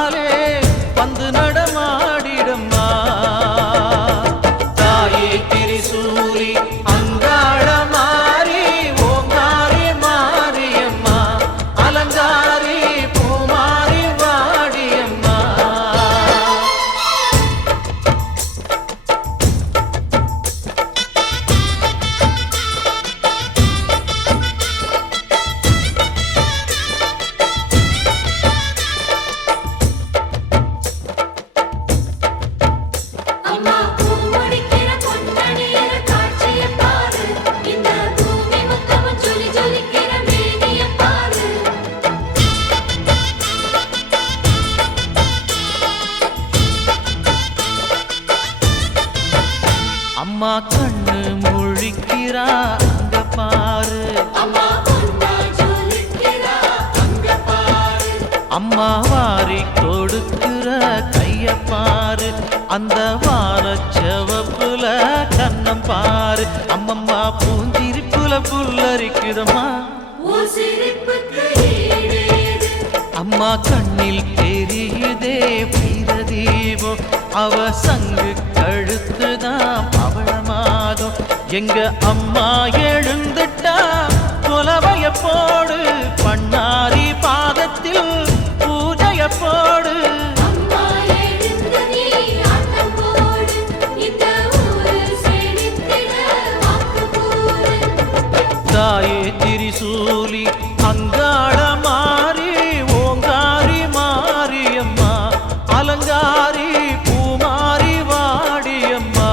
முன்னாலே வந்து நடமாடிடம்மா தாயே திரிசூலி அங்காள மாறி ஓங்காரி மாரியம்மா அலங்காரி பூமாரி வாடியம்மா அம்மா கண்ணு முழிக்கிறா அங்க பாரு அம்மா வாரி கொடுக்கிற கைய பாரு அந்த வானச்சவப்புல கண்ணம் பாரு அம்மம்மா பூஞ்சிரிப்புல புல்லரிக்குதம்மா அம்மா கண்ணில் தெரியுதே வீரதீபம் அவ சங்கு கழுத்துதான் பவளமாகும் எங்க அம்மா எழுந்துட்டா புலவைய போடு பண்ணாரி பாதத்தில் பூஜைய போடு தாயே திரிசூலி அங்காள மாறி ஓங்காரி மாரியம்மா அலங்காரி பூமாரி வாடியம்மா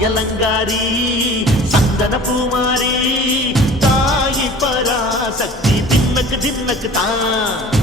அலங்காரி சந்தன பூமாரி தாயி பராசக்தி தின்னக்கு தின்னக்கு தான்